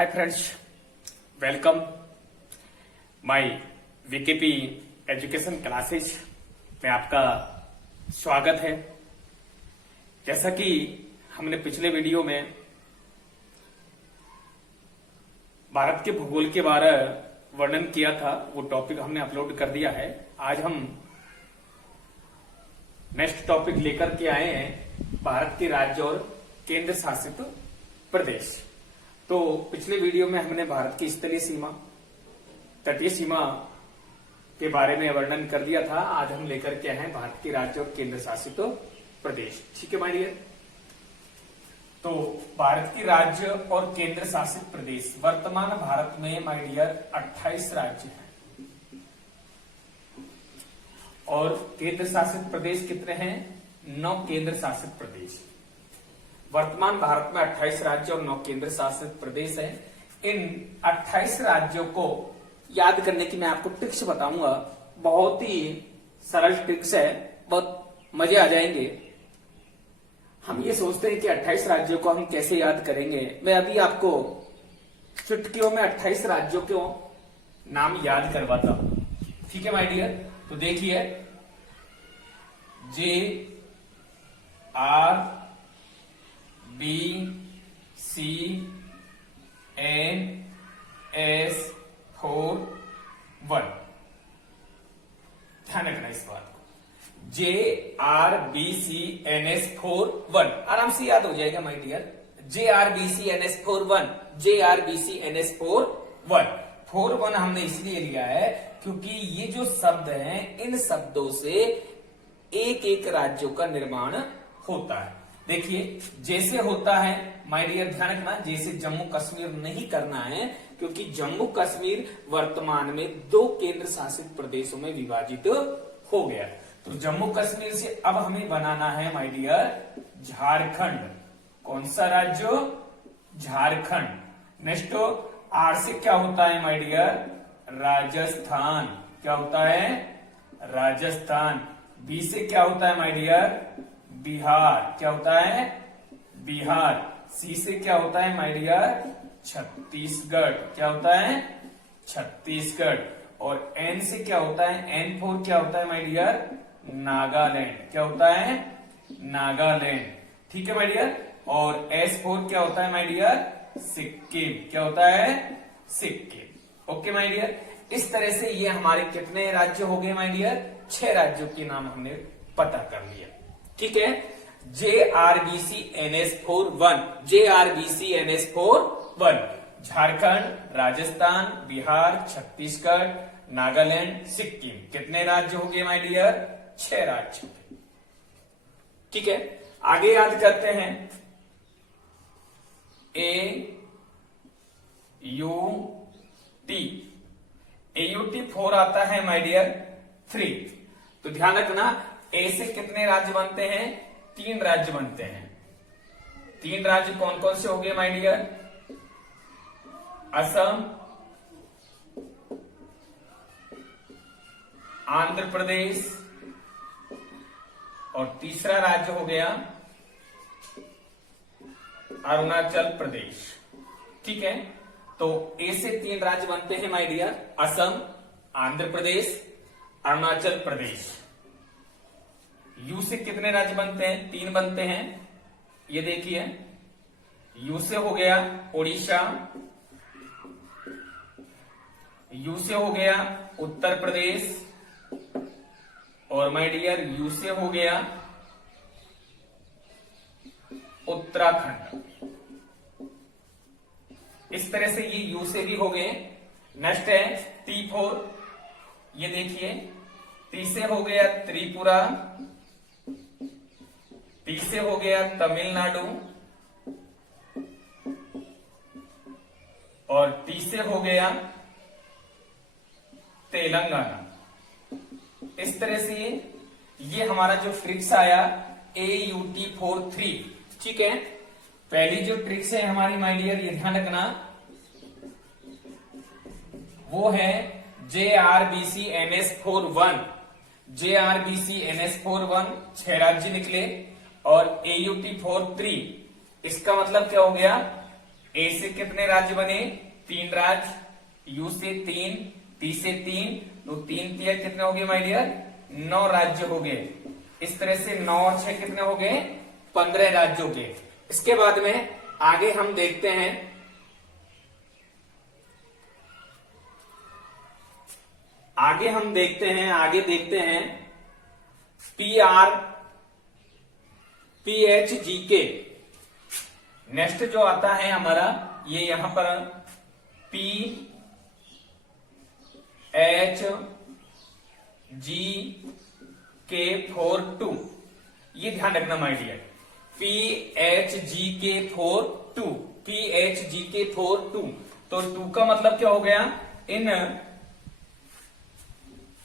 Hi friends, welcome my VKP education classes में आपका स्वागत है। जैसा कि हमने पिछले वीडियो में भारत के भूगोल के बारे वर्णन किया था, वो टॉपिक हमने अपलोड कर दिया है। आज हम नेक्स्ट टॉपिक लेकर के आए हैं भारत के राज्य और केंद्र शासित प्रदेश। तो पिछले वीडियो में हमने भारत की स्थलीय सीमा, तटीय सीमा के बारे में वर्णन कर दिया था। आज हम लेकर के आए हैं भारत के राज्य और केंद्र शासित प्रदेश। ठीक है माय डियर। तो भारत के राज्य और केंद्र शासित प्रदेश, वर्तमान भारत में माय डियर 28 राज्य हैं और केंद्र शासित प्रदेश कितने हैं? 9 केंद्र शासित प्रदेश। वर्तमान भारत में 28 राज्य और 9 केंद्र शासित प्रदेश हैं। इन 28 राज्यों को याद करने की मैं आपको ट्रिक्स बताऊंगा। बहुत ही सरल ट्रिक्स है, बहुत मजे आ जाएंगे। हम ये सोचते हैं कि 28 राज्यों को हम कैसे याद करेंगे। मैं अभी आपको चुटकियों में 28 राज्यों के नाम याद करवाता हूं। ठीक है माय डियर। तो देखिए, JRBCNS41। ध्यान रखना इस बात को। JRBCNS41 आराम से याद हो जाएगा माय डियर। JRBCNS41, JRBCNS41। 41 हमने इसलिए लिया है क्योंकि ये जो शब्द हैं, इन शब्दों से एक एक राज्यों का निर्माण होता है। देखिए, जैसे होता है माय डियर, ध्यान रखना, जैसे जम्मू कश्मीर नहीं करना है क्योंकि जम्मू कश्मीर वर्तमान में 2 केंद्र शासित प्रदेशों में विभाजित हो गया। तो जम्मू कश्मीर से अब हमें बनाना है माय डियर झारखंड। कौन सा राज्य? झारखंड। नेक्स्ट, आर से क्या होता है माय डियर? राजस्थान। क्या होता है? राजस्थान। बी से क्या होता है माय डियर? बिहार। क्या होता है? बिहार। सी से क्या होता है माय डियर? छत्तीसगढ़। क्या होता है? छत्तीसगढ़। और एन से क्या होता है? एन फोर क्या होता है माय डियर? नागालैंड। क्या होता है? नागालैंड। ठीक है माय डियर। और एस फोर क्या होता है माय डियर? सिक्किम। क्या होता है? सिक्किम। Okay my dear. इस तरह से ये हमारे कितने राज्य हो गए माय डियर? 6 राज्यों के नाम हमने पता कर लिया। ठीक है। JRBCNS41, JRBCNS41 Jharkhand, Rajasthan, Bihar, Chhattisgarh, Nagaland, Sikkim. कितने राज्य हो गए माय डियर? 6 राज्य। ठीक है, आगे याद करते हैं। AUT 4 आता है माय डियर 3। तो ध्यान रखना, ए से कितने राज्य बनते हैं? 3 राज्य बनते हैं। 3 राज्य कौन कौन से हो गए माय डियर? असम, आंध्र प्रदेश और तीसरा राज्य हो गया अरुणाचल प्रदेश। ठीक है। तो ए से 3 राज्य बनते हैं my dear, Assam, Andhra Pradesh, Arunachal Pradesh. U से कितने राज्य बनते हैं? 3 बनते हैं। ये देखिए, यू से हो गया ओडिशा, यू से हो गया उत्तर प्रदेश और माय डियर यू से हो गया उत्तराखंड। इस तरह से ये यू से भी हो गए। नेक्स्ट है T4। ये देखिए, टी से हो गया त्रिपुरा, टी से हो गया तमिलनाडु और टी से हो गया तेलंगाना। इस तरह से ये हमारा जो ट्रिक्स आया AUT43। ठीक है। पहली जो ट्रिक्स है हमारी माय डियर, ये ध्यान रखना, वो है JRBCNS41। JRBCNS41 6 राज्य निकले और AUT43 इसका मतलब क्या हो गया? ए से कितने राज्य बने, 3 राज्य, यू से 3, टी से 3, तो 3 तिया कितने हो गए माय डियर, 9 राज्य हो गए। इस तरह से 9 और 6 कितने हो गए, 15 राज्य हो गए। इसके बाद में आगे हम देखते हैं, आगे देखते हैं PHGK। नेक्स्ट जो आता है हमारा ये यहां पर PHGK42, ये ध्यान रखना माय डियर, PHGK42, PHGK42। तो 2 का मतलब क्या हो गया, इन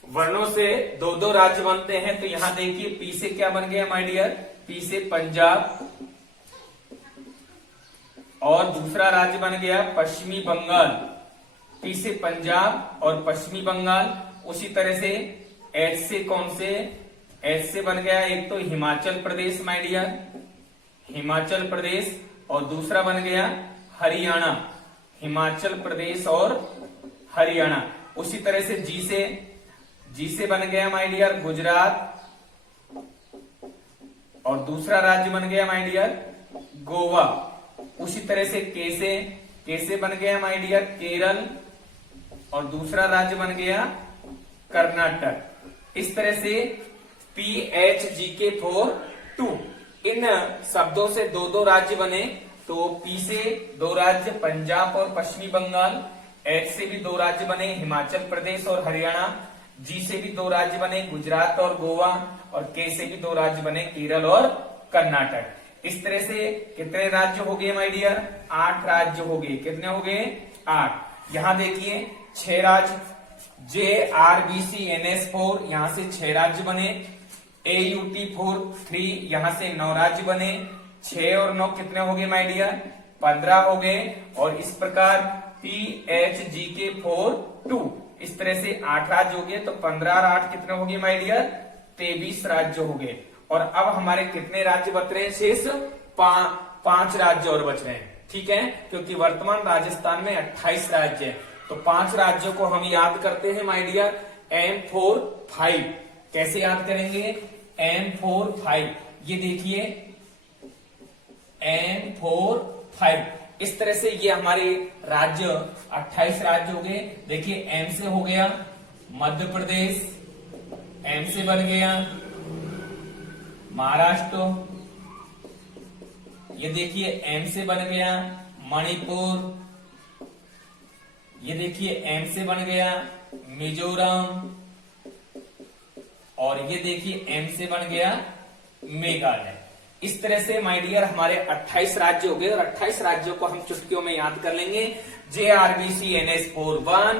वर्णों से 2 राज्य बनते हैं। तो यहां देखिए पी से क्या बन गया माय डियर, पी से पंजाब, और दूसरा राज्य बन गया पश्चिमी बंगाल, पी से पंजाब और पश्चिमी बंगाल। उसी तरह से एच से कौन से, एच से बन गया एक तो हिमाचल प्रदेश माय डियर, हिमाचल प्रदेश, और दूसरा बन गया हरियाणा, हिमाचल प्रदेश और हरियाणा। उसी तरह से जी से बन गया माय डियर गुजरात, और दूसरा राज्य बन गया माय डियर गोवा। उसी तरह से के से बन गया माय डियर केरल, और दूसरा राज्य बन गया कर्नाटक। इस तरह से PHGK42, इन शब्दों से 2 राज्य बने। तो पी से 2 राज्य पंजाब और पश्चिमी बंगाल, एच से भी 2 राज्य बने हिमाचल प्रदेश और हरियाणा, जी से भी 2 राज्य बने गुजरात और गोवा, और के से भी 2 राज्य बने केरल और कर्नाटक। इस तरह से कितने राज्य हो गए माय डियर, 8 राज्य हो गए। कितने हो गए, 8। यहां देखिए 6 राज्य, JRBCNS4, यहां से 6 राज्य बने, AUT43, यहां से 9 राज्य बने। 6 और 9 कितने हो गए माय डियर, 15 हो गए। और इस प्रकार PHGK42, इस तरह से 8 राज्य हो गए। तो 15 और 8 कितने हो गए माय डियर, 23 राज्य हो गए। और अब हमारे कितने राज्य बच रहे हैं शेष, 5 राज्य और बच रहे हैं, ठीक है, क्योंकि वर्तमान राजस्थान में 28 राज्य है। तो 5 राज्यों को हम याद करते हैं माय डियर M45। कैसे याद करेंगे, M45, ये देखिए M45। इस तरह से ये हमारे राज्य 28 राज्य हो गए। देखिए एम से हो गया मध्य प्रदेश, एम से बन गया महाराष्ट्र, ये देखिए एम से बन गया मणिपुर, ये देखिए एम से बन गया मिजोरम, और ये देखिए एम से बन गया मेघालय। इस तरह से माय डियर हमारे 28 राज्य हो गए, और 28 राज्यों को हम चुटकियों में याद कर लेंगे। JRBCNS41,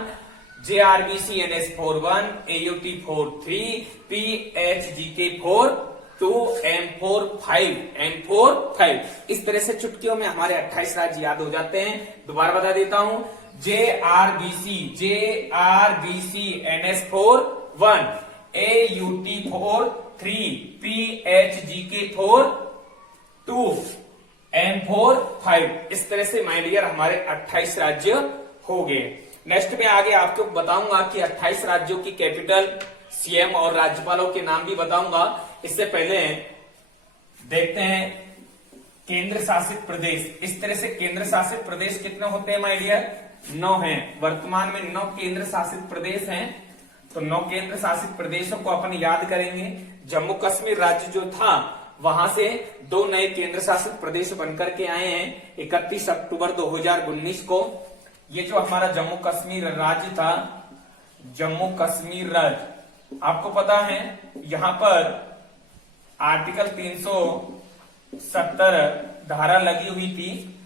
JRBCNS41, AUT43, PHGK42, M45। इस तरह से चुटकियों में हमारे 28 राज्य याद हो जाते हैं। दोबारा बता देता हूं, JRBCNS41, AUT43, PHGK42, M45। इस तरह से माय डियर हमारे 28 राज्य हो गए। नेक्स्ट में आगे आपको बताऊंगा कि 28 राज्यों की कैपिटल, सीएम और राज्यपालों के नाम भी बताऊंगा। इससे पहले देखते हैं केंद्र शासित प्रदेश। इस तरह से केंद्र शासित प्रदेश कितने होते हैं माय डियर, 9 हैं। वर्तमान में 9 केंद्र शासित प्रदेश हैं। तो 9 केंद्र शासित प्रदेशों को अपन याद करेंगे। जम्मू कश्मीर राज्य जो था, वहां से 2 नए केंद्र शासित प्रदेश बनकर के आए हैं 31 अक्टूबर 2019 को। ये जो हमारा जम्मू कश्मीर राज्य था, जम्मू कश्मीर राज्य, आपको पता है यहां पर आर्टिकल 370 धारा लगी हुई थी।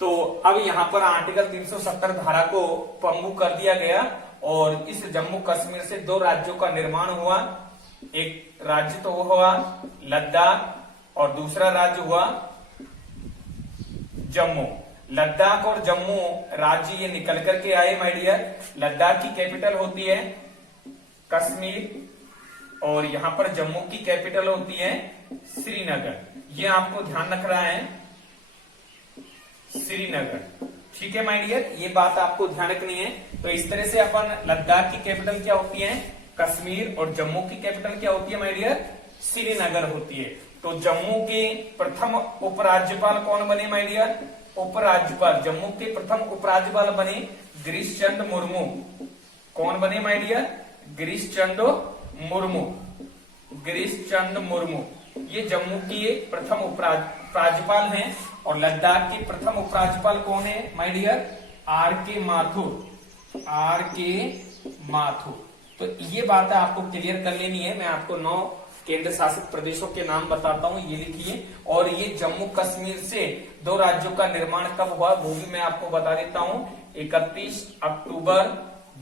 तो अब यहां पर आर्टिकल 370 धारा को पंगु कर दिया गया, और इस जम्मू कश्मीर से 2 राज्यों का निर्माण हुआ। एक राज्य तो वो हुआ लद्दाख, और दूसरा राज्य हुआ जम्मू। लद्दाख और जम्मू राज्य ये निकल करके आए माय डियर। लद्दाख की कैपिटल होती है कश्मीर, और यहां पर जम्मू की कैपिटल होती है श्रीनगर। ये आपको ध्यान रखना है। श्रीनगर। ठीक है माय डियर, ये बात आपको ध्यान रखनी है। तो इस तरह से अपन लद्दाख की कैपिटल क्या होती है, कश्मीर, और जम्मू की कैपिटल क्या होती है माय डियर, श्रीनगर होती है। तो जम्मू के प्रथम उपराज्यपाल कौन बने माय डियर, उपराज्यपाल, जम्मू के प्रथम उपराज्यपाल बने गिरीश चंद्र मुर्मू। कौन बने माय डियर, गिरीश चंद्र मुर्मू, गिरीश चंद्र मुर्मू। ये जम्मू की प्रथम उपराज्यपाल हैं। और लद्दाख के प्रथम उपराज्यपाल कौन है माय डियर, आर के माथुर, आर के माथुर। तो ये बात आपको क्लियर कर लेनी है। मैं आपको 9 केंद्र शासित प्रदेशों के नाम बताता हूं, ये लिखिए। और ये जम्मू कश्मीर से 2 राज्यों का निर्माण कब हुआ वो भी मैं आपको बता देता हूं। 31 अक्टूबर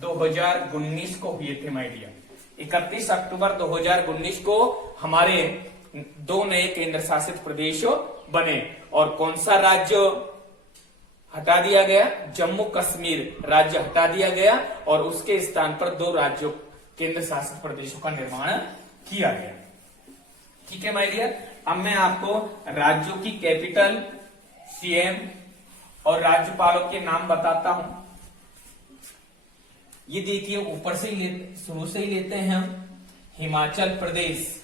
2019 को हुए थे माय डियर। 31 अक्टूबर 2019 को हमारे 2 नए केंद्र शासित प्रदेश बने। और कौन सा राज्य हटा दिया गया, जम्मू कश्मीर राज्य हटा दिया गया, और उसके स्थान पर 2 राज्यों केंद्र शासित प्रदेशों का निर्माण किया गया। ठीक है माय डियर। अब मैं आपको राज्यों की कैपिटल, सीएम और राज्यपालों के नाम बताता हूं। ये देखिए ऊपर से ही शुरू से ही लेते हैं हम। हिमाचल प्रदेश,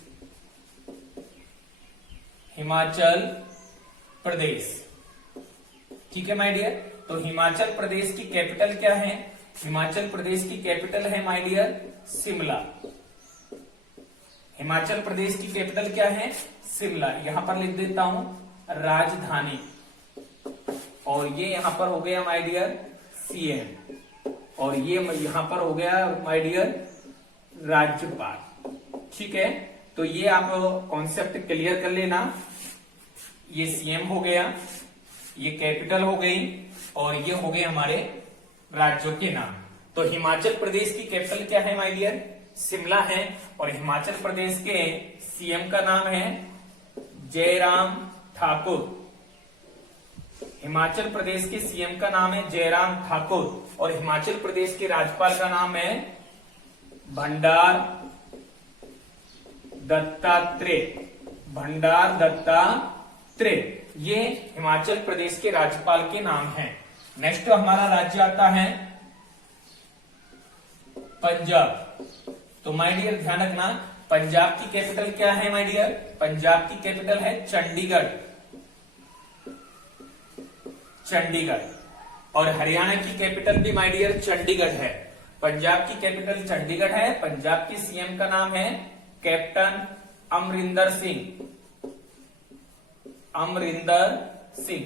हिमाचल प्रदेश। ठीक है माय डियर। तो हिमाचल प्रदेश की कैपिटल क्या है, हिमाचल प्रदेश की कैपिटल है माय डियर शिमला। हिमाचल प्रदेश की कैपिटल क्या है, शिमला। यहां पर लिख देता हूं राजधानी, और ये यहां पर हो गया माय डियर सीएम, और ये यहां पर हो गया माय डियर राज्यपाल। ठीक है, तो ये आप कॉन्सेप्ट क्लियर कर लेना। ये सीएम हो गया, ये कैपिटल हो गई, और ये हो गए हमारे राज्यों के नाम। तो हिमाचल प्रदेश की कैपिटल क्या है माय डियर, शिमला है। और हिमाचल प्रदेश के सीएम का नाम है जयराम ठाकुर। हिमाचल प्रदेश के सीएम का नाम है जयराम ठाकुर। और हिमाचल प्रदेश के राज्यपाल का नाम है भंडार दत्तात्रेय, भंडार दत्तात्रेय। ये हिमाचल प्रदेश के राज्यपाल के नाम हैं। नेक्स्ट हमारा राज्य आता है पंजाब। तो माय डियर ध्यान रखना, पंजाब की कैपिटल क्या है माय डियर, पंजाब की कैपिटल है चंडीगढ़, चंडीगढ़। और हरियाणा की कैपिटल भी माय डियर चंडीगढ़ है। पंजाब की कैपिटल चंडीगढ़ है। पंजाब की सीएम का नाम है कैप्टन अमरिंदर सिंह, अमरिंदर सिंह,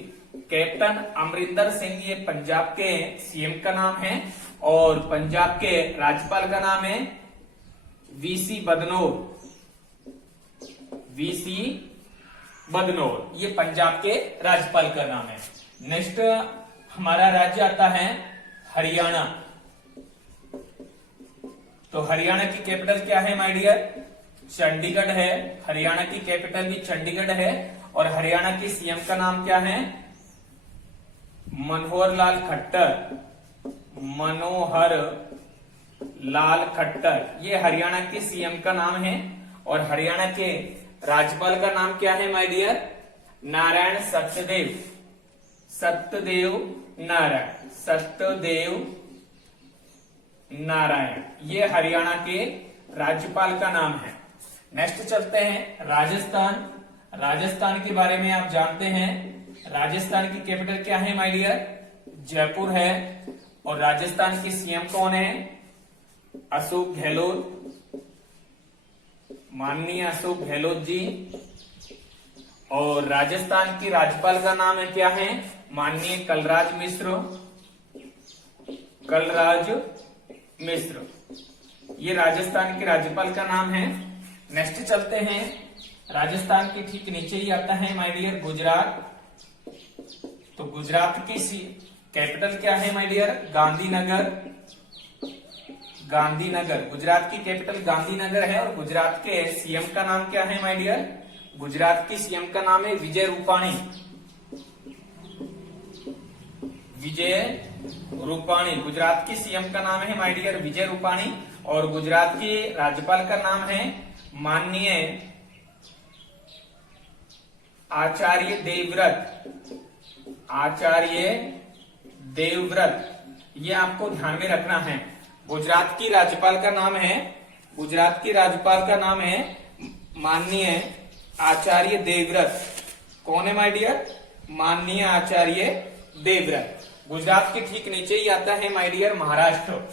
कैप्टन अमरिंदर सिंह ये पंजाब के सीएम का नाम है। और पंजाब के राज्यपाल का नाम है वीसी बदनौर, वीसी बदनौर। ये पंजाब के राज्यपाल का नाम है। नेक्स्ट हमारा राज्य आता है हरियाणा। तो हरियाणा की कैपिटल क्या है माय डियर, चंडीगढ़ है। हरियाणा की कैपिटल भी चंडीगढ़ है। और हरियाणा के सीएम का नाम क्या है, मनोहर लाल खट्टर, मनोहर लाल खट्टर। ये हरियाणा के सीएम का नाम है। और हरियाणा के राज्यपाल का नाम क्या है माय डियर, नारायण सत्यदेव, सत्यदेव नारायण, सत्यदेव नारायण। ये हरियाणा के राज्यपाल का नाम है। नेक्स्ट चलते हैं राजस्थान। राजस्थान के बारे में आप जानते हैं। राजस्थान की कैपिटल क्या है माय डियर, जयपुर है। और राजस्थान के सीएम कौन है, अशोक गहलोत, माननीय अशोक गहलोत जी। और राजस्थान के राज्यपाल का नाम है क्या है, माननीय कलराज मिश्र, कलराज मिश्र। ये राजस्थान के राज्यपाल का नाम है। नेक्स्ट चलते हैं, राजस्थान के ठीक नीचे ही आता है माय डियर गुजरात। तो गुजरात की कैपिटल क्या है माय डियर, गांधीनगर, गांधीनगर। गुजरात की कैपिटल गांधीनगर है। और गुजरात के सीएम का नाम क्या है माय डियर, गुजरात की सीएम का नाम है विजय रूपाणी, विजय रूपाणी। गुजरात की सीएम का नाम है माय डियर विजय रूपाणी। और गुजरात के राज्यपाल का नाम है माननीय आचार्य देवव्रत, आचार्य देवव्रत, ये आपको ध्यान में रखना है। गुजरात की राज्यपाल का नाम है, गुजरात की राज्यपाल का नाम है माननीय आचार्य देवव्रत। कौन है माय डियर? माननीय आचार्य देवव्रत। गुजरात के ठीक नीचे ही आता है माय डियर महाराष्ट्र,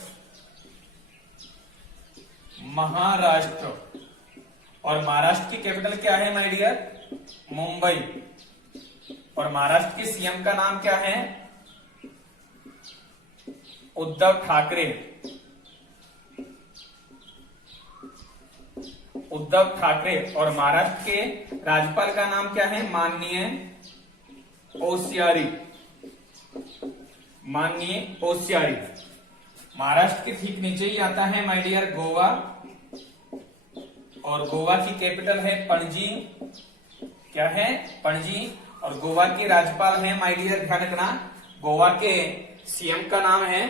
महाराष्ट्र। और महाराष्ट्र की कैपिटल क्या है माय डियर? मुंबई। और महाराष्ट्र के सीएम का नाम क्या है? उद्धव ठाकरे। उद्धव ठाकरे। और महाराष्ट्र के राज्यपाल का नाम क्या है? माननीय कोश्यारी, माननीय कोश्यारी। महाराष्ट्र के ठीक नीचे ही आता है माय डियर गोवा, और गोवा की कैपिटल है पणजी। क्या है? पणजी। और गोवा के राज्यपाल है माय डियर, ध्यान रखना, गोवा के सीएम का नाम है,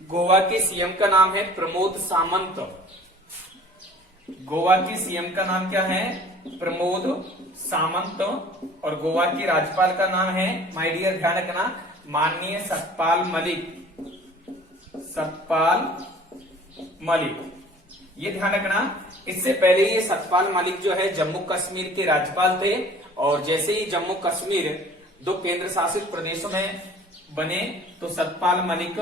गोवा के सीएम का नाम है प्रमोद सावंत। गोवा के सीएम का नाम क्या है? प्रमोद सावंत। और गोवा के राज्यपाल का नाम है माय डियर, ध्यान रखना, माननीय सतपाल मलिक, सतपाल मलिक। ये ध्यान रखना। इससे पहले ये सतपाल मलिक जो है जम्मू कश्मीर के राज्यपाल थे, और जैसे ही जम्मू कश्मीर 2 केंद्र शासित प्रदेशों में बने तो सतपाल मलिक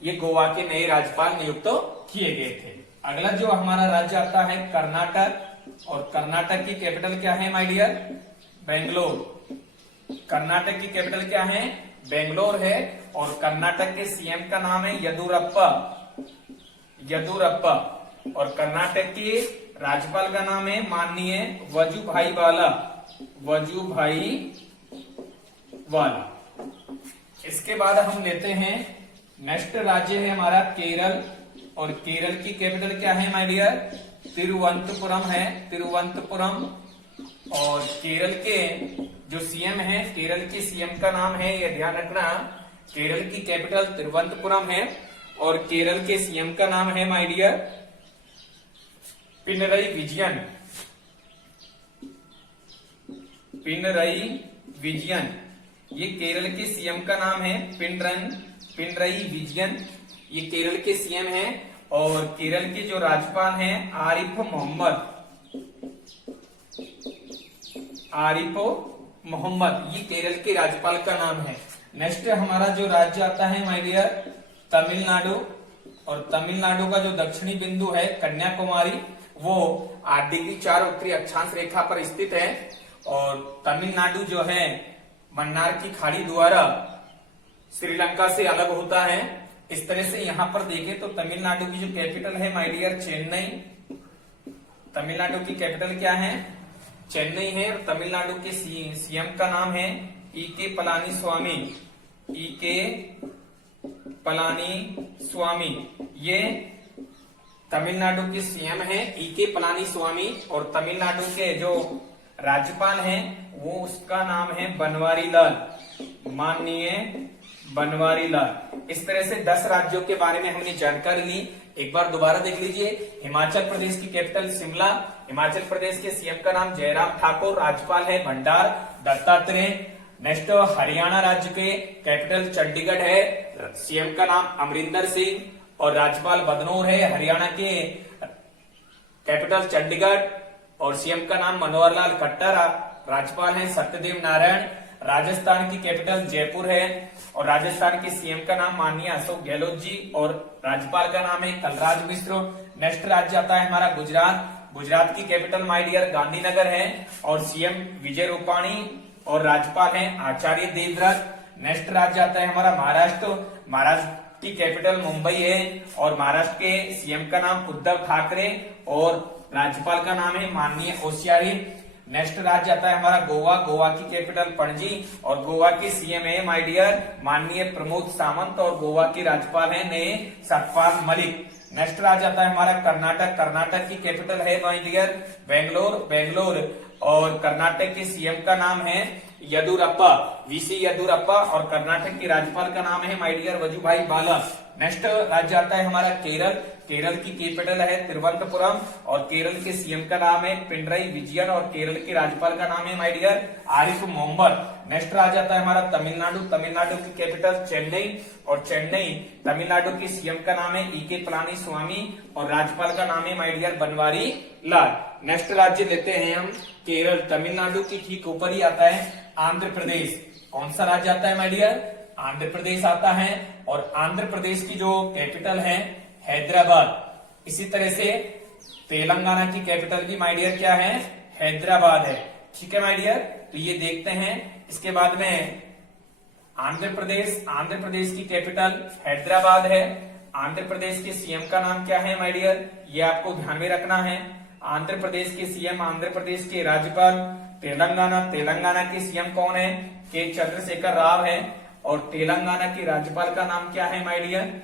ये गोवा के नए राज्यपाल नियुक्त किए गए थे। अगला जो हमारा राज्य आता है कर्नाटक, और कर्नाटक की कैपिटल क्या है माय डियर? बेंगलोर। कर्नाटक की कैपिटल क्या है? बेंगलोर है। और कर्नाटक के सीएम का नाम है येदियुरप्पा, येदियुरप्पा। और कर्नाटक के राज्यपाल का नाम है माननीय वजुभाई वाला, वजुभाई वाला। इसके बाद हम लेते हैं नेक्स्ट राज्य है हमारा केरल, और केरल की कैपिटल क्या है माय डियर? तिरुवनंतपुरम है, तिरुवनंतपुरम। और केरल के जो सीएम है, केरल के सीएम का नाम है, ये ध्यान रखना, केरल की कैपिटल तिरुवनंतपुरम है, और केरल के सीएम का नाम है माय डियर पिनरई विजयन, पिनरई विजयन। ये केरल के सीएम का नाम है पिनरई विजयन। ये केरल के सीएम हैं। और केरल के जो राज्यपाल हैं आरिफ मोहम्मद, आरिफ मोहम्मद, ये केरल के राज्यपाल का नाम है। नेक्स्ट हमारा जो राज्य आता है माय डियर तमिलनाडु, और तमिलनाडु का जो दक्षिणी बिंदु है कन्याकुमारी, वो 8 डिग्री 4 उत्तरी अक्षांश रेखा पर स्थित है। और तमिलनाडु जो है मन्नार की खाड़ी द्वारा श्रीलंका से अलग होता है। इस तरह से यहाँ पर देखें तो तमिलनाडु की जो कैपिटल है माय डियर चेन्नई, तमिलनाडु की कैपिटल क्या है? चेन्नई है। और तमिलनाडु के सीएम का नाम है ईके पलानीस्वामी, ईके पलानीस्वामी। ये तमिलनाडु के सीएम है ईके पलानीस्वामी। और तमिलनाडु के जो राज्यपाल हैं वो उसका नाम है बनवारी लाल, माननीय बनवारी लाल। इस तरह से 10 राज्यों के बारे में हमने जानकारी ली। एक बार दोबारा देख लीजिए। हिमाचल प्रदेश की कैपिटल शिमला, हिमाचल प्रदेश के सीएम का नाम जयराम ठाकुर, राज्यपाल है भंडार दत्तात्रेय। नेक्स्ट हरियाणा राज्य के कैपिटल चंडीगढ़ है, सीएम का नाम अमरिंदर सिंह और राज्यपाल बदनौर है। हरियाणा के कैपिटल चंडीगढ़ और सीएम का नाम मनोहर लाल खट्टर, राज्यपाल है सत्यदेव नारायण। राजस्थान की कैपिटल जयपुर है और राजस्थान के सीएम का नाम माननीय अशोक गहलोत जी और राज्यपाल का नाम है कलराज मिश्र। नेक्स्ट राज्य आता है हमारा गुजरात, गुजरात की कैपिटल माय डियर गांधीनगर है और सीएम विजय रूपाणी और राज्यपाल है आचार्य देवव्रत। नेक्स्ट राज्य आता है हमारा महाराष्ट्र, महाराष्ट्र की कैपिटल मुंबई है और महाराष्ट्र के सीएम का नाम उद्धव ठाकरे और राज्यपाल का नाम है माननीय कोश्यारी। नेक्स्ट राज्य आता है हमारा गोवा, गोवा की कैपिटल पणजी और गोवा के सीएम है माय डियर माननीय प्रमोद सावंत और गोवा के राज्यपाल है नए सतपाल मलिक। नेक्स्ट राज्य आता है हमारा कर्नाटक, कर्नाटक की कैपिटल है माय डियर बेंगलोर, बेंगलोर और कर्नाटक के सीएम का नाम है येदियुरप्पा, वीसी येदियुरप्पा और कर्नाटक के राज्यपाल का नाम है माय डियर वजुभाई वाला। नेक्स्ट राज्य आता है हमारा केरल, केरल की कैपिटल है तिरुवनंतपुरम और केरल के सीएम का नाम है पिनरई विजयन और केरल के राज्यपाल का नाम है my dear Arif Mohammad. Next आ जाता है हमारा तमिलनाडु। तमिलनाडु की कैपिटल चेन्नई और चेन्नई तमिलनाडु के सीएम का नाम है ईके पलानी स्वामी और राज्यपाल का नाम है my dear Banwari Lal. Next राज्य लेते हैं हम केरल। तमिलनाडु की ठीक ऊपर ही आता है आंध्र प्रदेश। कौन सा राज्य आता है माय डियर? आंध्र प्रदेश आता है और आंध्र प्रदेश की जो कैपिटल है हैदराबाद। इसी तरह से तेलंगाना की कैपिटल भी माय डियर क्या है? हैदराबाद है। ठीक है माय डियर, तो ये देखते हैं। इसके बाद में आंध्र प्रदेश की कैपिटल हैदराबाद है। आंध्र प्रदेश के सीएम का नाम क्या है माय डियर? ये आपको ध्यान में रखना है। आंध्र प्रदेश के सीएम, आंध्र प्रदेश के राज्यपाल। तेलंगाना के सीएम कौन है? के चंद्रशेखर राव है और तेलंगाना के राज्यपाल का नाम क्या है माय डियर?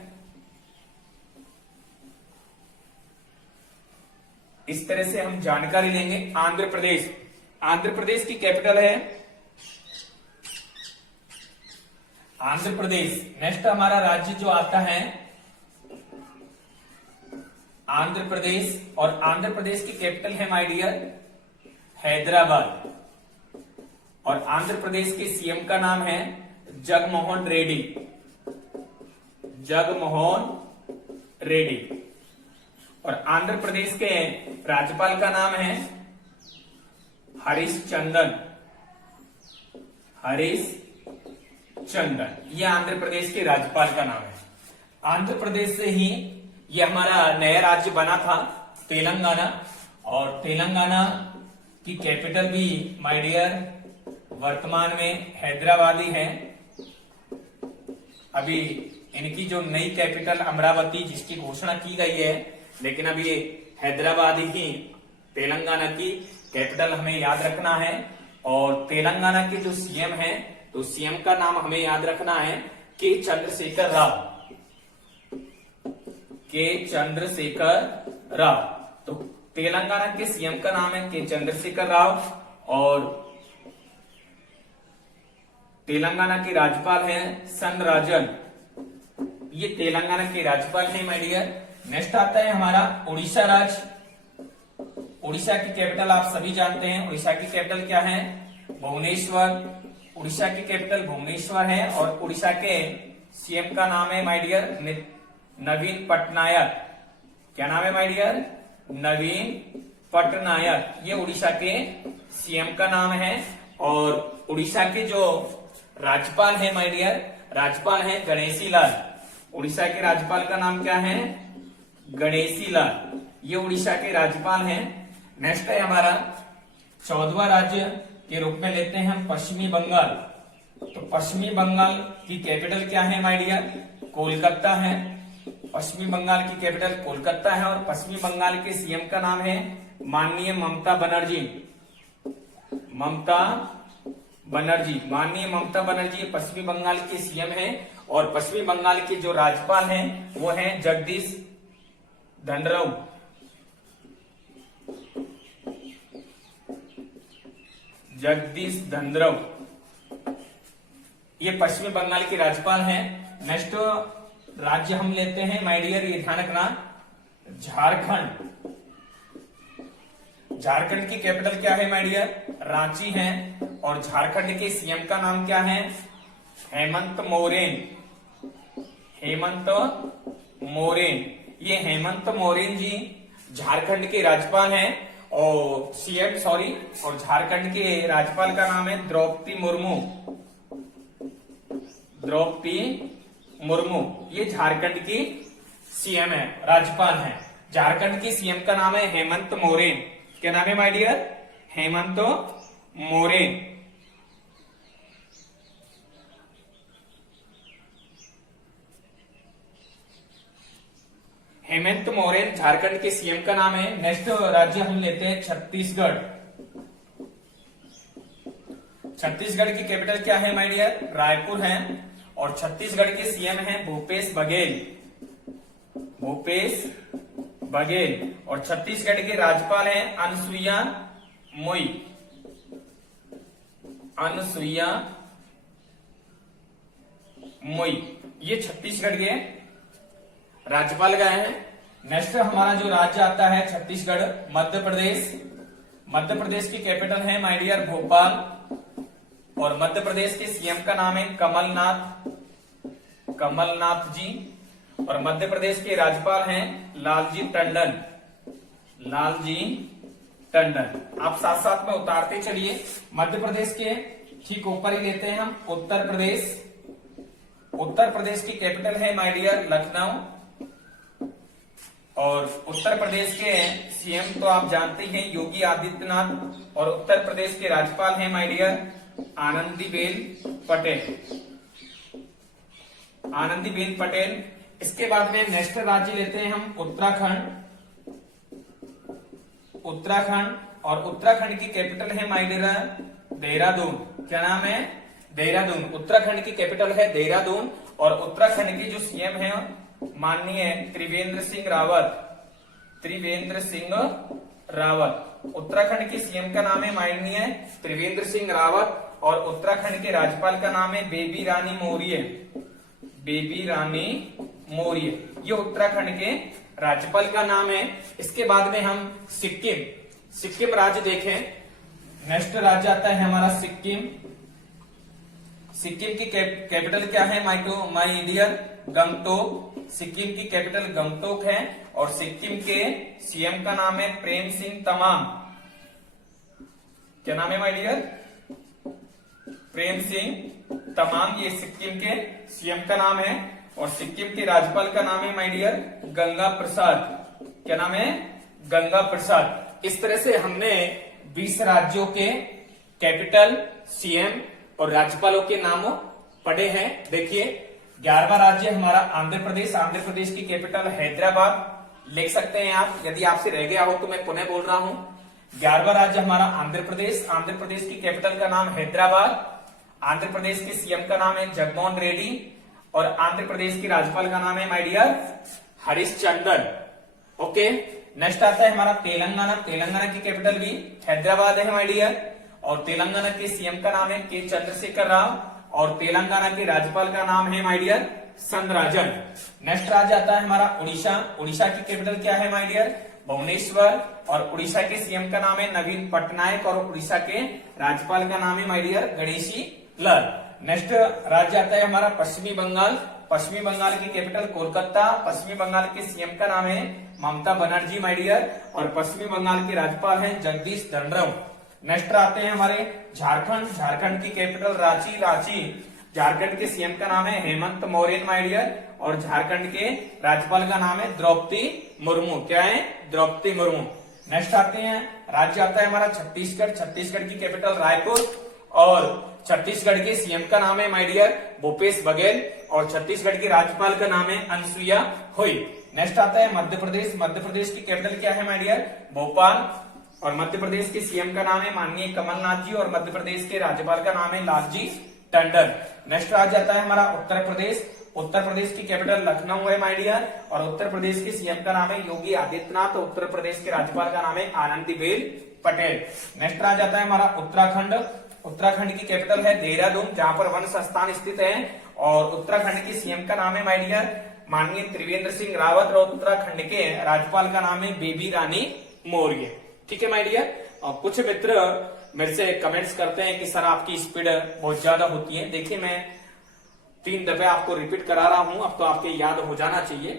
इस तरह से हम जानकारी लेंगे। आंध्र प्रदेश की कैपिटल है आंध्र प्रदेश। नेक्स्ट हमारा राज्य जो आता है आंध्र प्रदेश और आंध्र प्रदेश की कैपिटल है माय डियर हैदराबाद और आंध्र प्रदेश के सीएम का नाम है जगनमोहन रेड्डी और आंध्र प्रदेश के राज्यपाल का नाम है हरीश चंदन। ये आंध्र प्रदेश के राज्यपाल का नाम है। आंध्र प्रदेश से ही ये हमारा नया राज्य बना था तेलंगाना और तेलंगाना की कैपिटल भी माय डियर वर्तमान में हैदराबाद ही है। अभी इनकी जो नई कैपिटल अमरावती जिसकी घोषणा की गई है, लेकिन अभी हैदराबाद ही तेलंगाना की कैपिटल हमें याद रखना है। और तेलंगाना के जो सीएम है तो सीएम का नाम हमें याद रखना है के चंद्रशेखर राव। तो तेलंगाना के सीएम का नाम है के चंद्रशेखर राव और तेलंगाना के राज्यपाल हैं सन राजन। ये तेलंगाना के राज्यपाल हैं माय डियर। नेक्स्ट आता है हमारा उड़ीसा राज्य। उड़ीसा की कैपिटल आप सभी जानते हैं। उड़ीसा की कैपिटल क्या है? भुवनेश्वर। उड़ीसा की कैपिटल भुवनेश्वर है और उड़ीसा के सीएम का नाम है माय डियर नवीन पटनायक। क्या नाम है माय डियर? नवीन पटनायक। ये उड़ीसा के सीएम का नाम है और उड़ीसा के जो राज्यपाल है माय डियर, राज्यपाल है गणेशी लाल। उड़ीसा के राज्यपाल का नाम क्या है? गणेशी लाल। ये उड़ीसा के राज्यपाल हैं। नेक्स्ट है हमारा 14वां राज्य के रूप में लेते हैं हम पश्चिमी बंगाल। तो पश्चिमी बंगाल की कैपिटल क्या है माय डियर? कोलकाता है। पश्चिमी बंगाल की कैपिटल कोलकाता है और पश्चिमी बंगाल के सीएम का नाम है माननीय ममता बनर्जी। माननीय ममता बनर्जी पश्चिमी बंगाल के सीएम हैं और पश्चिमी बंगाल के जो राज्यपाल हैं वो हैं जगदीश धनराव। ये पश्चिमी बंगाल के राज्यपाल हैं। नेक्स्ट राज्य हम लेते हैं माय डियर, ये ध्यान रखना, झारखंड की कैपिटल क्या है माय डियर? रांची है और झारखंड के सीएम का नाम क्या है? हेमंत मोरेन। ये हेमंत मोरेन जी झारखंड के राज्यपाल हैं और और झारखंड के राज्यपाल का नाम है द्रौपदी मुर्मू। ये झारखंड की सीएम है, राज्यपाल है। झारखंड की सीएम का नाम है हेमंत मोरेन। क्या नाम है माय डियर? हेमंत मोरेन। हेमंत मोरेन झारखंड के सीएम का नाम है। नेक्स्ट राज्य हम लेते हैं छत्तीसगढ़। छत्तीसगढ़ की कैपिटल क्या है माय डियर? रायपुर है और छत्तीसगढ़ के सीएम हैं भूपेश बघेल और छत्तीसगढ़ के राज्यपाल हैं अनुसुईया मोई। ये छत्तीसगढ़ के राज्यपाल गए हैं। नेक्स्ट हमारा जो राज्य आता है छत्तीसगढ़। मध्य प्रदेश, मध्य प्रदेश की कैपिटल है माय डियर भोपाल और मध्य प्रदेश के सीएम का नाम है कमलनाथ, कमलनाथ जी। और मध्य प्रदेश के राज्यपाल हैं लालजी टंडन, लालजी टंडन। आप साथ साथ में उतारते चलिए। मध्य प्रदेश के ठीक ऊपर ही लेते हैं हम उत्तर प्रदेश। उत्तर प्रदेश की कैपिटल है माय डियर लखनऊ और उत्तर प्रदेश के सीएम तो आप जानते हैं योगी आदित्यनाथ और उत्तर प्रदेश के राज्यपाल हैं माय डियर आनंदीबेन पटेल, आनंदीबेन पटेल। इसके बाद में नेक्स्ट राज्य लेते हैं हम उत्तराखंड, उत्तराखंड और उत्तराखंड की कैपिटल है माय डियर देहरादून। क्या नाम है? देहरादून। उत्तराखंड की कैपिटल है देहरादून और उत्तराखंड के जो सीएम हैं माननीय त्रिवेंद्र सिंह रावत, त्रिवेंद्र सिंह रावत। उत्तराखंड के सीएम का नाम है माननीय त्रिवेंद्र सिंह रावत और उत्तराखंड के राज्यपाल का नाम है बेबी रानी मौर्य, बेबी रानी मौर्य। ये उत्तराखंड के राज्यपाल का नाम है। इसके बाद में हम सिक्किम, सिक्किम राज्य देखें। नेक्स्ट राज्य आता है हमारा सिक्किम। सिक्किम की कैपिटल क्या है माय डियर गंगटोक। सिक्किम की कैपिटल गंगटोक है और सिक्किम के सीएम का नाम है प्रेम सिंह तमांग। क्या नाम है माय डियर? प्रेम सिंह तमांग। ये सिक्किम के सीएम का नाम है और सिक्किम के राज्यपाल का नाम है माय डियर गंगा प्रसाद। क्या नाम है? गंगा प्रसाद। इस तरह से हमने 20 राज्यों के कैपिटल, सीएम और राज्यपालों के नाम पढ़े हैं। देखिए 11वां राज्य हमारा आंध्र प्रदेश। आंध्र प्रदेश की कैपिटल हैदराबाद लिख सकते हैं आप। यदि आपसे रह गया हो तो मैं पुनः बोल रहा हूं। 11वां राज्य हमारा आंध्र प्रदेश। आंध्र प्रदेश की कैपिटल का नाम हैदराबाद। आंध्र प्रदेश के सीएम का नाम है जगनमोहन रेड्डी और आंध्र प्रदेश के राज्यपाल का नाम है my dear Harishchandran. Okay. Next आता है हमारा तेलंगाना। तेलंगाना की कैपिटल भी हैदराबाद है माय डियर और तेलंगाना के सीएम का नाम है के चंद्रशेखर राव और तेलंगाना के राज्यपाल का नाम है माय डियर संदराजन। नेक्स्ट राज्य आता है हमारा उड़ीसा। उड़ीसा की कैपिटल क्या है माय डियर भुवनेश्वर और उड़ीसा के सीएम का नाम है नवीन पटनायक और उड़ीसा के राज्यपाल का नाम है my dear Ganeshi Lal. Next राज्य आता है हमारा पश्चिमी बंगाल। पश्चिमी बंगाल की कैपिटल कोलकाता। पश्चिमी बंगाल के सीएम का नाम है ममता बनर्जी माय डियर और पश्चिमी बंगाल के राज्यपाल हैं जगदीश धनखड़। नेक्स्ट आते हैं हमारे झारखंड। झारखंड की कैपिटल रांची। रांची। झारखंड के सीएम का नाम है हेमंत सोरेन माय डियर और झारखंड के राज्यपाल का नाम है द्रौपदी मुर्मू। क्या है? द्रौपदी मुर्मू। नेक्स्ट आते हैं राज्य आता है हमारा छत्तीसगढ़। छत्तीसगढ़ की कैपिटल रायपुर और छत्तीसगढ़ के सीएम का नाम है माय डियर भूपेश बघेल और छत्तीसगढ़ के राज्यपाल का नाम है अनसुईया हुई। नेक्स्ट आता है मध्य प्रदेश। मध्य प्रदेश की कैपिटल क्या है माय डियर भोपाल और मध्य प्रदेश के सीएम का नाम है माननीय कमलनाथ जी और मध्य प्रदेश के राज्यपाल का नाम है लालजी टंडन। नेक्स्ट राज्य आता है हमारा उत्तर प्रदेश। उत्तर प्रदेश की कैपिटल लखनऊ है माय डियर और उत्तर प्रदेश के सीएम का नाम है योगी आदित्यनाथ। उत्तर प्रदेश के राज्यपाल का नाम है आनंदीबेन पटेल। नेक्स्ट राज्य आता है हमारा उत्तराखंड। उत्तराखंड की कैपिटल है देहरादून जहां पर वन संस्थान स्थित है और उत्तराखंड के सीएम का नाम है माय डियर माननीय त्रिवेंद्र सिंह रावत और उत्तराखंड के राज्यपाल का नाम है बेबी रानी मौर्य। ठीक है माय डियर। और कुछ मित्र मेरे से कमेंट्स करते हैं कि सर आपकी स्पीड बहुत ज्यादा होती है। देखिए मैं 3 दफे आपको रिपीट करा रहा हूं, अब तो आपके याद हो जाना चाहिए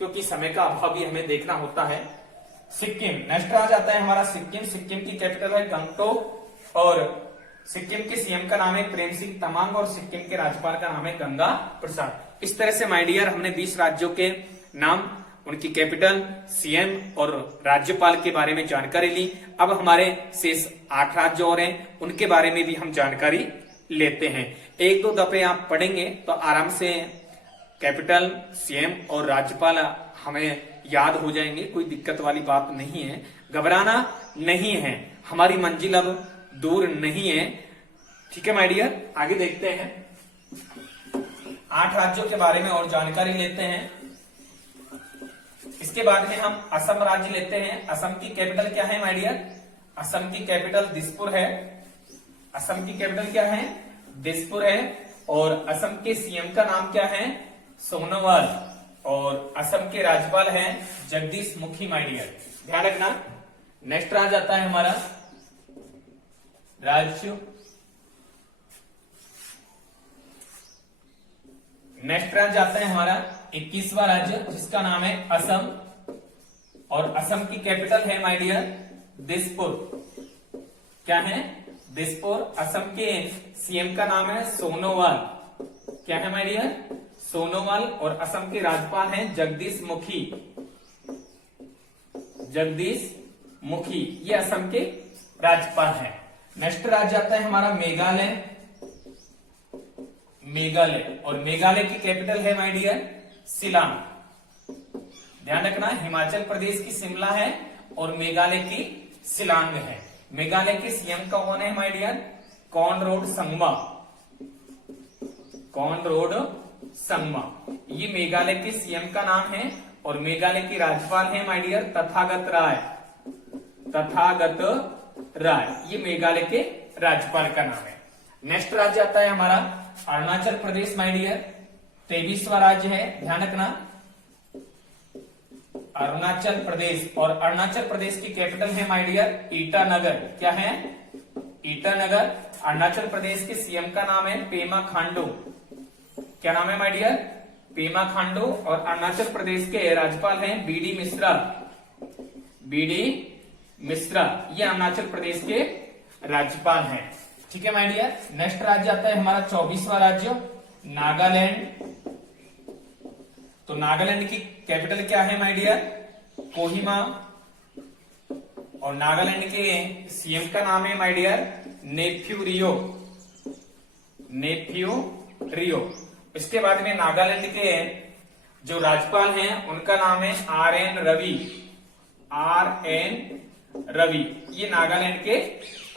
क्योंकि समय का अभाव भी हमें देखना होता है। सिक्किम। नेक्स्ट आ जाता है हमारा सिक्किम। सिक्किम की कैपिटल है गंगटोक और सिक्किम के सीएम का नाम है प्रेम सिंह तमांग और सिक्किम के राज्यपाल का नाम है गंगा प्रसाद। इस तरह से माय डियर हमने 20 राज्यों के नाम, उनकी कैपिटल, सीएम और राज्यपाल के बारे में जानकारी ली। अब हमारे शेष 8 राज्य और हैं, उनके बारे में भी हम जानकारी लेते हैं। 1-2 दफे आप पढ़ेंगे तो आराम से कैपिटल, सीएम और राज्यपाल हमें याद हो जाएंगे। कोई दिक्कत वाली बात नहीं है, घबराना नहीं है, हमारी मंजिल अब दूर नहीं है। ठीक है माय डियर, आगे देखते हैं। 8 राज्यों के बारे में और जानकारी लेते हैं। इसके बाद में हम असम राज्य लेते हैं। असम की कैपिटल क्या है माय डियर? असम की कैपिटल दिसपुर है। असम की कैपिटल क्या है? दिसपुर है और असम के सीएम का नाम क्या है? सोनोवाल। और असम के राज्यपाल हैं जगदीश मुखी माय डियर, ध्यान रखना। नेक्स्ट आ जाता है हमारा राज्य, नेक्स्ट राज्य आता है हमारा 21वां राज्य जिसका नाम है असम, और असम की कैपिटल है माय डियर दिसपुर। क्या है? दिसपुर। असम के सीएम का नाम है सोनोवाल। क्या है माय डियर? सोनोवाल। और असम के राज्यपाल हैं जगदीश मुखी, जगदीश मुखी, ये असम के राज्यपाल हैं। नेक्स्ट राज्य आता है हमारा मेघालय, मेघालय, और मेघालय की कैपिटल है माय डियर शिलांग। ध्यान रखना, हिमाचल प्रदेश की शिमला है और मेघालय की शिलांग है। मेघालय के सीएम का कौन है my dear? Conrad Sangma, Conrad Sangma, ये मेघालय के सीएम का नाम है। और मेघालय की राज्यपाल है माय डियर तथागत राय, तथागत राय, ये मेघालय के राज्यपाल का नाम है। नेक्स्ट राज्य आता है हमारा अरुणाचल प्रदेश माय डियर, 23वां राज्य है, ध्यान रखना अरुणाचल प्रदेश। और अरुणाचल प्रदेश की कैपिटल है माय डियर ईटानगर। क्या है? ईटानगर। अरुणाचल प्रदेश के सीएम का नाम है पेमा खांडू। क्या नाम है माय डियर? पेमा खांडू। और अरुणाचल प्रदेश के राज्यपाल हैं बीडी मिश्रा, बीडी मिश्रा, ये अरुणाचल प्रदेश के राज्यपाल हैं। ठीक है माय डियर। नेक्स्ट राज्य आता है हमारा 24वां राज्य नागालैंड। तो नागालैंड की कैपिटल क्या है माय डियर? कोहिमा। और नागालैंड के सीएम का नाम है माय डियर नेफ्यू रियो, नेफ्यू रियो। इसके बाद में नागालैंड के जो राज्यपाल हैं उनका नाम है आर.एन. रवि, आर.एन. रवि, ये नागालैंड के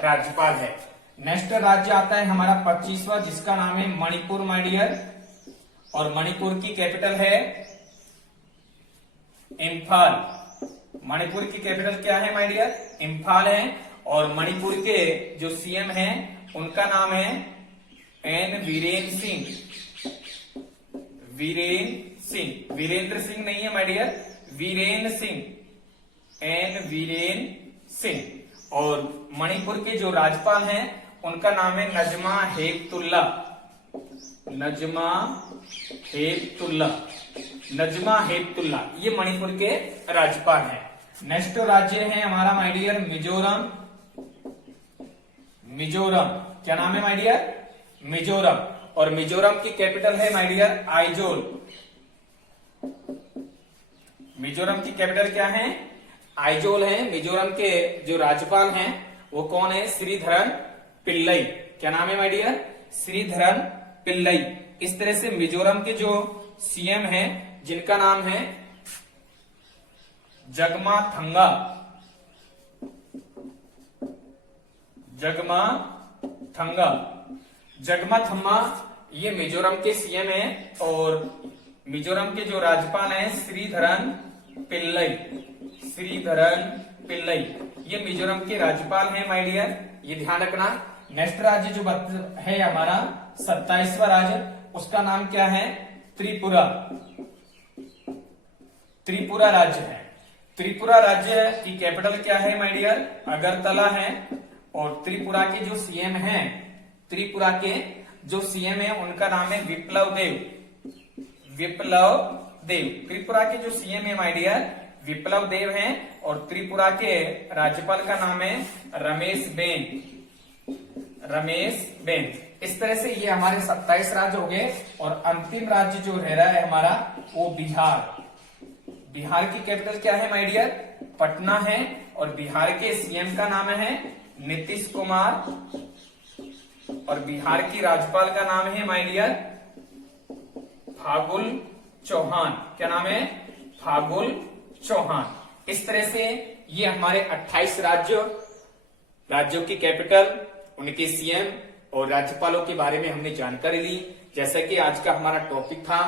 राज्यपाल है। नेक्स्ट राज्य आता है हमारा 25वां जिसका नाम है मणिपुर माय डियर, और मणिपुर की कैपिटल है इम्फाल। मणिपुर की कैपिटल क्या है माय डियर? इम्फाल है। और मणिपुर के जो सीएम हैं उनका नाम है एन वीरेंद्र सिंह, वीरेंद्र सिंह, वीरेंद्र सिंह नहीं है my dear, Virendra Singh, N Virendra Singh. और मणिपुर के जो राज्यपाल हैं उनका नाम है नजमा हेपतुल्ला, नजमा हेपतुल्ला, नजमा हेपतुल्ला, ये मणिपुर के राज्यपाल हैं। नेक्स्ट राज्य है हमारा माय डियर मिजोरम, मिजोरम। क्या नाम है माय डियर? मिजोरम। और मिजोरम की कैपिटल है माय डियर आइजोल। मिजोरम की कैपिटल क्या है? आइजोल है। मिजोरम के जो राज्यपाल हैं वो कौन है? श्रीधरन पिल्लई। क्या नाम है माय डियर? श्रीधरन पिल्लई। इस तरह से मिजोरम के जो सीएम हैं जिनका नाम है जगमा थंगा, जगमा थंगा, जगमा थम्मा, ये मिजोरम के सीएम हैं। और मिजोरम के जो राज्यपाल हैं श्रीधरन पिल्लई, श्रीधरन पिल्लई, ये मिजोरम के राज्यपाल हैं माय डियर, ये ध्यान रखना। नेक्स्ट राज्य जो है हमारा 27वां राज्य, उसका नाम क्या है? त्रिपुरा, त्रिपुरा राज्य है। त्रिपुरा राज्य की कैपिटल क्या है माय डियर? अगरतला है। और त्रिपुरा के जो सीएम हैं, त्रिपुरा के जो सीएम है उनका नाम है विप्लव देव, विप्लव देव। त्रिपुरा के जो सीएम है माय डियर विप्लव देव हैं। और त्रिपुरा के राज्यपाल का नाम है रमेश बेन, रमेश बेन। इस तरह से ये हमारे 27 राज्य हो गए। और अंतिम राज्य जो रह रहा है हमारा वो बिहार। बिहार की कैपिटल क्या है माय डियर? पटना है। और बिहार के सीएम का नाम है नीतीश कुमार। और बिहार की राज्यपाल का नाम है माय डियर फागुल चौहान। क्या नाम है? फागुल चौहान। इस तरह से ये हमारे 28 राज्यों की कैपिटल, उनके सीएम और राज्यपालों के बारे में हमने जानकारी ली। जैसा कि आज का हमारा टॉपिक था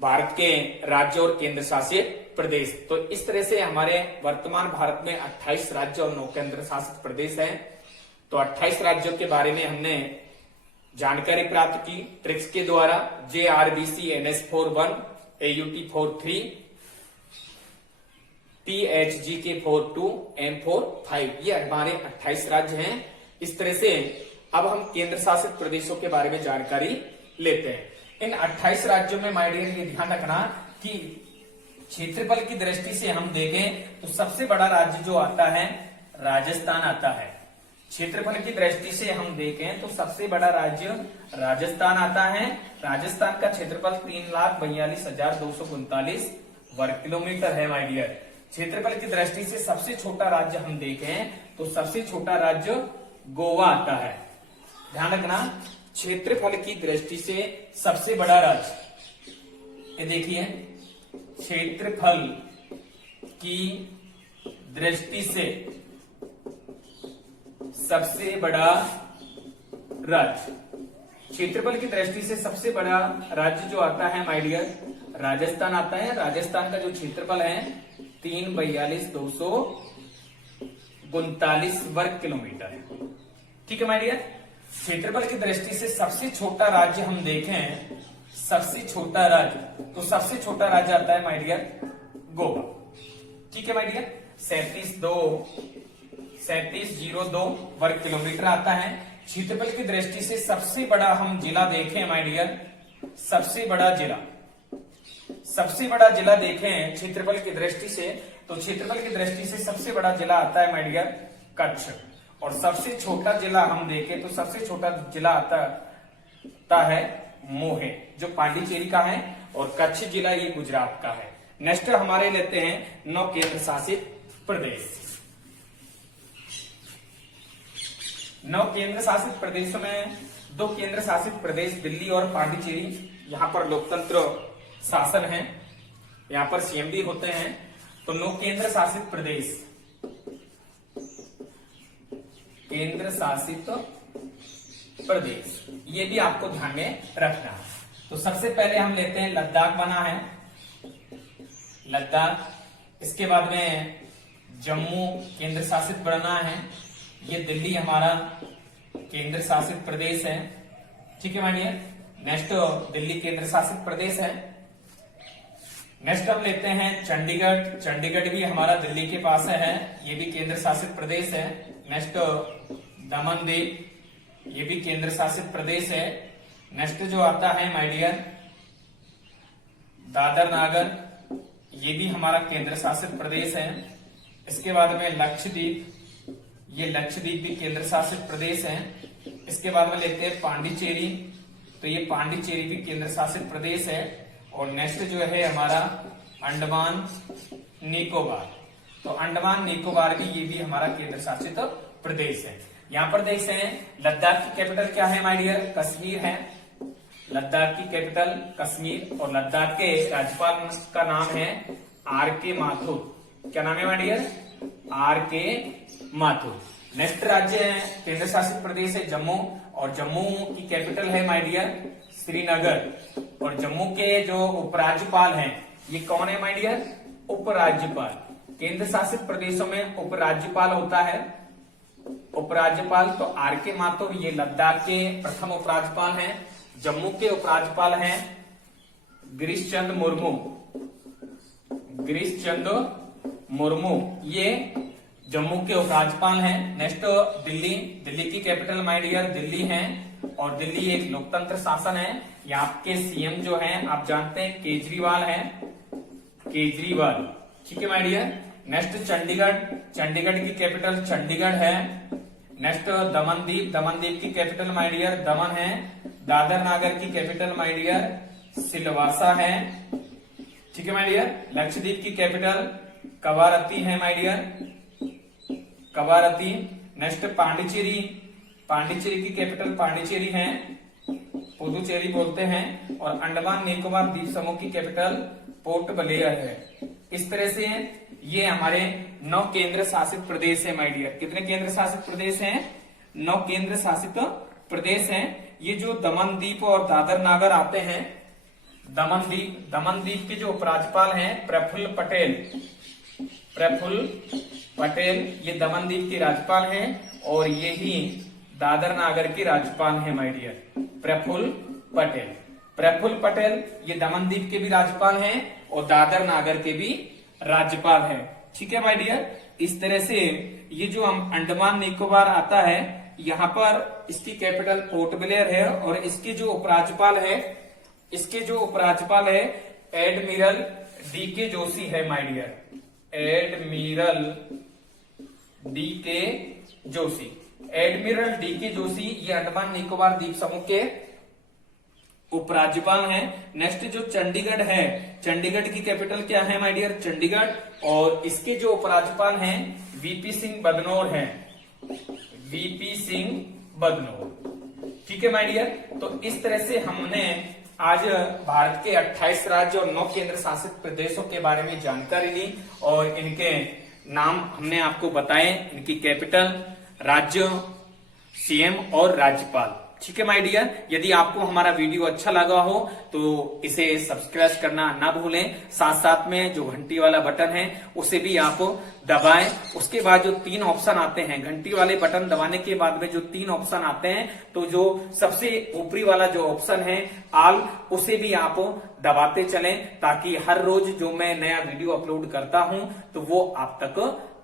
भारत के राज्य और केंद्र शासित प्रदेश। तो इस तरह से हमारे वर्तमान भारत में 28 राज्य और 9 केंद्र शासित प्रदेश हैं। तो 28 राज्यों के बारे में हमने जानकारी प्राप्त की ट्रिक्स के द्वारा। JRBC NS41, AUT 43, THGK 42, M4 5, ये हमारे 28 राज्य हैं। इस तरह से अब हम केंद्र शासित प्रदेशों के बारे में जानकारी लेते हैं। इन 28 राज्यों में माय डियर ये ध्यान रखना कि क्षेत्रफल की दृष्टि से हम देखें तो सबसे बड़ा राज्य जो आता है राजस्थान आता है। क्षेत्रफल की दृष्टि से हम देखें तो सबसे बड़ा राज्य राजस्थान आता है। राजस्थान का क्षेत्रफल 3,42,239 वर्ग किलोमीटर है माय डियर। क्षेत्रफल की दृष्टि से सबसे छोटा राज्य हम देखें तो सबसे छोटा राज्य गोवा आता है। ध्यान रखना, क्षेत्रफल की दृष्टि से सबसे बड़ा राज्य, ये देखिए, क्षेत्रफल की दृष्टि से सबसे बड़ा राज्य, क्षेत्रफल की दृष्टि से सबसे बड़ा राज्य जो आता है माय डियर राजस्थान आता है। राजस्थान का जो क्षेत्रफल है 3,42,239 वर्ग किलोमीटर है। ठीक है माय डियर। क्षेत्रफल की दृष्टि से सबसे छोटा राज्य हम देखें, सबसे छोटा राज्य, तो सबसे छोटा राज्य आता है माय डियर गोवा। ठीक है माय डियर। 37,02 वर्ग किलोमीटर आता है। क्षेत्रफल की दृष्टि से सबसे बड़ा हम जिला देखें माय डियर, सबसे बड़ा जिला देखें क्षेत्रफल की दृष्टि से, तो क्षेत्रफल की दृष्टि से सबसे बड़ा जिला आता है माय डियर कच्छ। और सबसे छोटा जिला हम देखें तो सबसे छोटा जिला आता है मोहे, जो पांडिचेरी का है, और कच्छ जिला ये गुजरात का है। नेक्स्ट हमारे लेते हैं 9 केंद्र शासित प्रदेश। 9 केंद्र शासित प्रदेशों में 2 केंद्र शासित प्रदेश दिल्ली और पांडिचेरी, यहाँ पर लोकतंत्र शासन है, यहाँ पर CM भी होते हैं। तो 9 केंद्र शासित प्रदेश, केंद्र शासित प्रदेश, ये भी आपको ध्यान में रखना है। तो सबसे पहले हम लेते हैं लद्दाख बना है, लद्दाख। इसके बाद में जम्मू केंद्र शासित बना है, ये दिल्ली हमारा केंद्र शासित प्रदेश है। ठीक है मानिए। नेक्स्ट दिल्ली केंद्र शासित प्रदेश है। नेक्स्ट हम लेते हैं चंडीगढ़, चंडीगढ़ भी हमारा दिल्ली के पास है, ये भी केंद्र शासित प्रदेश है। नेक्स्ट दमन दीव, ये भी केंद्र शासित प्रदेश है। नेक्स्ट जो आता है माय डियर दादर नागर, ये भी हमारा केंद्र शासित प्रदेश है। इसके बाद में लक्षद्वीप, ये लक्षद्वीप भी केंद्र शासित प्रदेश है। इसके बाद में लेते हैं पांडिचेरी, तो ये पांडिचेरी भी केंद्र शासित प्रदेश है। और नेक्स्ट जो है हमारा अंडमान निकोबार, तो अंडमान निकोबार भी, ये भी हमारा केंद्र शासित प्रदेश है। यहाँ पर देख सकते हैं लद्दाख की कैपिटल क्या है माय डियर, कश्मीर है। लद्दाख की कैपिटल कश्मीर, और लद्दाख के राज्यपाल का नाम है RK माथुर। क्या नाम है my dear, RK Mathur. Next राज्य है केंद्र शासित प्रदेश है जम्मू, और जम्मू की कैपिटल है माय डियर श्रीनगर। और जम्मू के जो उपराज्यपाल हैं ये कौन है माय डियर, उपराज्यपाल। केंद्र शासित प्रदेशों में उपराज्यपाल होता है, उपराज्यपाल। तो RK माथुर ये लद्दाख के प्रथम उपराज्यपाल हैं। जम्मू के उपराज्यपाल हैं गिरीश चंद्र मुर्मू, गिरीश चंद्र मुर्मू ये जम्मू के उपराज्यपाल हैं। नेक्स्ट दिल्ली, दिल्ली की कैपिटल माय डियर दिल्ली है, और दिल्ली एक लोकतंत्र शासन है। यहाँ के CM जो हैं आप जानते हैं केजरीवाल हैं, केजरीवाल। ठीक है my dear. Next Chandigarh, Chandigarh की कैपिटल चंडीगढ़ है। नेक्स्ट दमनदीप, दमनदीप की कैपिटल माय डियर दमन है। दादर नागर की कैपिटल माय डियर सिलवासा है। ठीक है माय डियर। लक्षद्वीप की कैपिटल कवारत्ती है my dear, Kavaratti. Next Pondicherry, Pondicherry की कैपिटल पांडिचेरी है, पुदुचेरी बोलते हैं। और अंडमान निकोबार द्वीप समूह की कैपिटल पोर्ट ब्लेयर है। इस तरह से ये हमारे 9 केंद्र शासित प्रदेश है माय डियर। कितने केंद्र शासित प्रदेश हैं, 9 केंद्र शासित प्रदेश हैं। ये जो दमन द्वीप और दादर नागर आते हैं, दमन द्वीप के जो उपराज्यपाल हैं प्रफुल्ल पटेल, प्रफुल्ल पटेल ये दमन द्वीप के राज्यपाल हैं, और यही दादर नागर के राज्यपाल हैं माय डियर। प्रफुल्ल पटेल। प्रफुल्ल पटेल ये दमनदीप के भी राज्यपाल हैं और दादर नागर के भी राज्यपाल हैं। ठीक है माय डियर, इस तरह से ये जो हम अंडमान निकोबार आता है, यहाँ पर इसकी कैपिटल पोर्ट ब्लेयर है और इसके जो उपराज्यपाल है एडमिरल डी.के. जोशी है my dear, admiral D K. Joshi. Admiral D K. Joshi ये अंडमान निकोबार द्वीप समूह के उपराज्यपाल हैं। नेक्स्ट जो चंडीगढ़ है, चंडीगढ़ की कैपिटल क्या है माय डियर, चंडीगढ़, और इसके जो उपराज्यपाल हैं वीपी सिंह बदनौर हैं, वीपी सिंह बदनौर। ठीक है माय डियर, तो इस तरह से हमने आज भारत के 28 राज्य और 9 केंद्र शासित प्रदेशों के बारे में जानकारी ली और इनके नाम हमने आपको बताए, इनकी कैपिटल, राज्य, सीएम और राज्यपाल। ठीक है माय डियर, यदि आपको हमारा वीडियो अच्छा लगा हो तो इसे सब्सक्राइब करना ना भूलें, साथ साथ में जो घंटी वाला बटन है उसे भी आप दबाएं। उसके बाद जो 3 ऑप्शन आते हैं, घंटी वाले बटन दबाने के बाद में जो 3 ऑप्शन आते हैं, तो जो सबसे ऊपरी वाला जो ऑप्शन है ऑल, उसे भी आप दबाते चलें ताकि हर रोज जो मैं नया वीडियो अपलोड करता हूं तो वो आप तक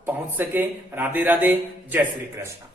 पहुंच सके। राधे राधे, जय श्री कृष्ण।